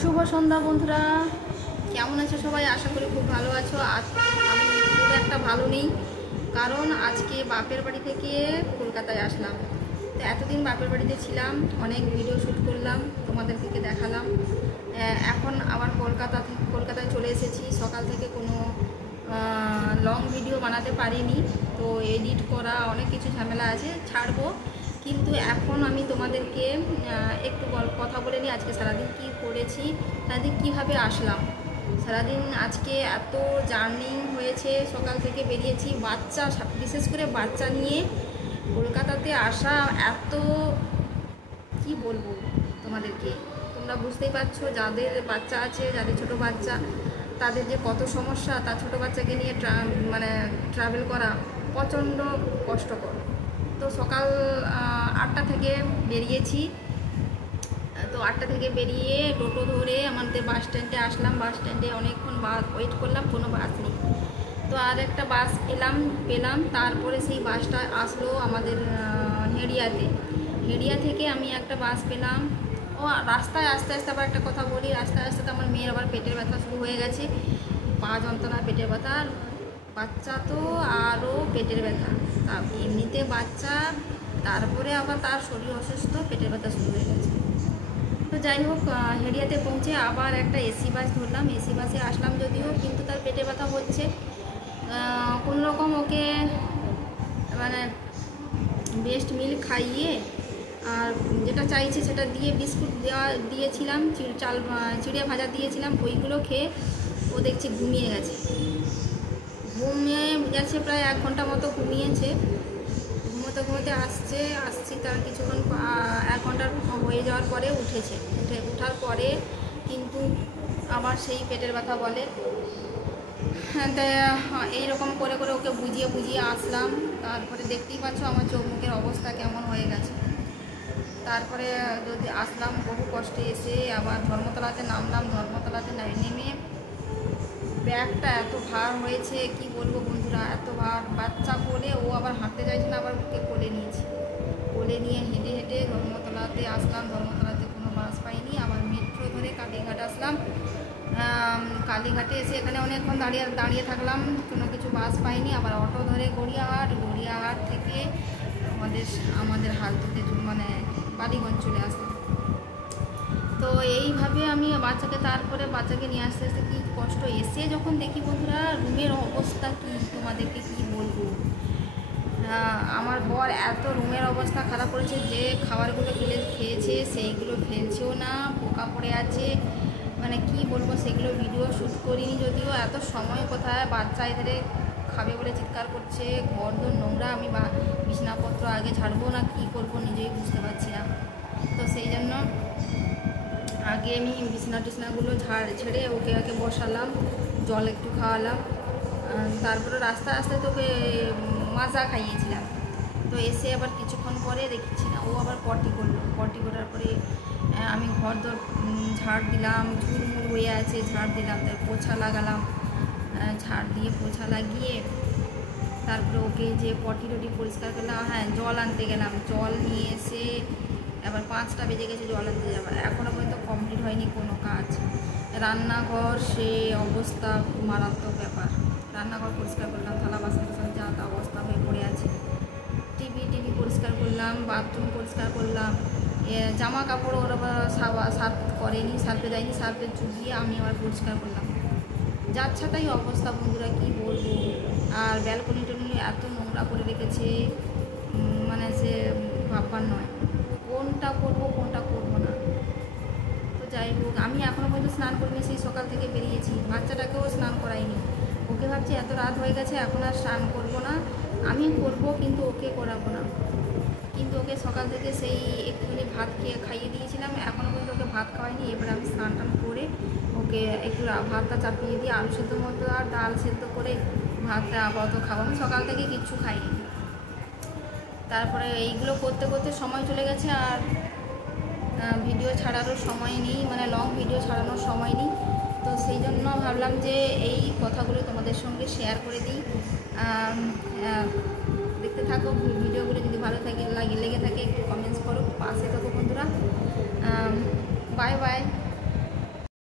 শুভ সন্ধ্যা বন্ধুরা, কেমন আছো সবাই? আশা করি খুব ভালো আছো। আমি খুব একটা ভালো নেই, কারণ আজকে বাপের বাড়ি থেকে কলকাতায় আসলাম। তো এতদিন বাপের বাড়িতে ছিলাম, অনেক ভিডিও শ্যুট করলাম, তোমাদেরকে দেখালাম। এখন আবার কলকাতায় চলে এসেছি। সকাল থেকে কোনো লং ভিডিও বানাতে পারিনি, তো এডিট করা অনেক কিছু ঝামেলা আছে, ছাড়বো। কিন্তু এখন আমি তোমাদেরকে একটু কথা বলে নিই। আজকে সারাদিন কী করেছি, সারাদিন কীভাবে আসলাম। সারাদিন আজকে এত জার্নি হয়েছে, সকাল থেকে বেরিয়েছি। বাচ্চা, বিশেষ করে বাচ্চা নিয়ে কলকাতাতে আসা, এত কি বলবো তোমাদেরকে, তোমরা বুঝতেই পারছো। যাদের বাচ্চা আছে, যাদের ছোট বাচ্চা, তাদের যে কত সমস্যা। তার ছোটো বাচ্চাকে নিয়ে ট্রাভেল করা প্রচণ্ড কষ্টকর। তো সকাল 8টা থেকে বেরিয়েছি। তো 8টা থেকে বেরিয়ে টোটো ধরে আমাদের বাস স্ট্যান্ডে আসলাম। বাস স্ট্যান্ডে অনেকক্ষণ ওয়েট করলাম, কোনো বাস নেই। তো আর একটা বাস পেলাম। তারপরে সেই বাসটা আসলো আমাদের হেড়িয়া থেকে আমি একটা বাস পেলাম। ও রাস্তায় আস্তে আস্তে আবার একটা কথা বলি, রাস্তায় আস্তে তো আমার মেয়ের আবার পেটের ব্যথা শুরু হয়ে গেছে। পা যন্ত্রণা, পেটের ব্যথা, বাচ্চা তো আরও পেটের ব্যথা। তা এমনিতে বাচ্চা, তারপরে আবার তার শরীর অসুস্থ, পেটের ব্যথা শুরু হয়ে গেছে। তো যাই হোক, হেড়িয়াতে পৌঁছে আবার একটা এসি বাস ধরলাম। এসি বাসে আসলাম যদিও, কিন্তু তার পেটে ব্যথা হচ্ছে। কোনোরকম ওকে বেস্ট মিল খাইয়ে, আর যেটা চাইছে সেটা দিয়ে, বিস্কুট দিয়েছিলাম, চিড়ে ভাজা দিয়েছিলাম, ওইগুলো খেয়ে ও দেখছি ঘুমিয়ে গেছে। প্রায় 1 ঘন্টা মতো ঘুমিয়েছে। ঘুমোতে আসছি তার কিছুক্ষণ, 1 ঘন্টা হয়ে যাওয়ার পরে ওঠার পরে কিন্তু আবার সেই পেটের ব্যথা বলে। তাই এইরকম করে ওকে বুঝিয়ে আসলাম। তারপরে দেখতেই পাচ্ছ আমার চোখ মুখের অবস্থা কেমন হয়ে গেছে। তারপরে যদি আসলাম, বহু কষ্টে এসে আবার ধর্মতলাতে নামলাম। ধর্মতলাতে নেমে ব্যাগটা এত ভার হয়েছে, কি বলবো বন্ধুরা, এত ভার। বাচ্চা কোলে, ও আবার হাঁটতে চাইছে না, আবার ওকে কোলে নিয়ে হেঁটে ধর্মতলাতে আসলাম। ধর্মতলাতে কোনো বাস পাইনি, আবার মেট্রো ধরে কালীঘাট আসলাম। কালীঘাটে এসে এখানে অনেকক্ষণ দাঁড়িয়ে থাকলাম, কোনো কিছু বাস পাইনি। আবার অটো ধরে গড়িয়াহাট থেকে আমাদের হালতুতে বালিগঞ্জ চলে আসলাম। তো এইভাবে আমি তারপরে বাচ্চাকে নিয়ে আসতে কি কষ্ট। এসে যখন দেখি বন্ধুরা, রুমের অবস্থা কি, তোমাদেরকে কি বলবো। আমার বর এত রুমের অবস্থা খারাপ করেছে, যে খাবারগুলো খেয়েছে সেইগুলো ফেলছেও না, পোকা পড়ে আছে। কি বলবো, সেগুলো ভিডিও শ্যুট করিনি যদিও। এত সময় কোথায়, বাচ্চা এদের খাবে বলে চিৎকার করছে, ঘরদোর নোংরা। আমি বিছানাপত্র আগে ঝাড়বো না কি করবো, নিজেই বুঝতে পারছি না। তো সেই জন্য আগে আমি বিছানাগুলো ছেড়ে ওকে বসালাম, জল একটু খাওয়ালাম। তারপরে আস্তে তোকে মাজা খাইয়েছিলাম। তো এসে আবার কিছুক্ষণ পরে দেখছি না, ও আবার পটি করার পরে আমি ঘরদোর ঝাড় দিলাম, ঝুলমুল হয়ে আছে, ঝাড় দিলাম, তার পোছা লাগালাম। ঝাড় দিয়ে পোছা লাগিয়ে তারপরে ওকে যে পটি পরিষ্কার করলাম। হ্যাঁ, জল আনতে গেলাম, জল নিয়ে এসে এবার 5টা বেজে গেছে জল আনতে যাবার। এখনও পর্যন্ত কমপ্লিট হয়নি কোনো কাজ। রান্নাঘর সে অবস্থা, মারাত্মক ব্যাপার। রান্নাঘর পরিষ্কার করলাম, থালা বাসন যা তা অবস্থা হয়ে পড়ে আছে। টিভি পরিষ্কার করলাম, বাথরুম পরিষ্কার করলাম। জামা কাপড় ওরা সার্ফ করেনি, সার্ফে দেয়নি, সার্ফে চুবিয়ে আমি আবার পরিষ্কার করলাম। যাচ্ছা তাই অবস্থা বন্ধুরা, কি বলবো। আর ব্যালকনি এত নোংরা করে রেখেছে, সে ভাববার নয়। কোনটা করবো না। তো যাই হোক, আমি এখনও পর্যন্ত স্নান করিনি, সেই সকাল থেকে বেরিয়েছি। বাচ্চাটাকেও স্নান করাইনি। ওকে ভাবছি এত রাত হয়ে গেছে, এখন আর স্নান করবো না। আমি করবো, কিন্তু ওকে করাবো না। কিন্তু ওকে সকাল থেকে সেই একটুখানি ভাত খাইয়ে দিয়েছিলাম, এখনও পর্যন্ত ওকে ভাত খাওয়াইনি। এবার আমি স্নান করে ওকে একটু ভাতটা চাপিয়ে দিয়ে আলু সেদ্ধ মতো আর ডাল সেদ্ধ করে ভাতটা আপাতত খাবো। আমি সকাল থেকে কিচ্ছু খাইনি। তারপরে এইগুলো করতে সময় চলে গেছে, আর ভিডিও ছাড়ারও সময় নেই, লং ভিডিও ছাড়ানোর সময় নেই। তো সেই জন্য ভাবলাম যে এই কথাগুলো তোমাদের সঙ্গে শেয়ার করে দিই। দেখতে থাকো ভিডিওগুলো, যদি ভালো লেগে থাকে একটু কমেন্টস করো, পাশে থাকো বন্ধুরা। Bye bye.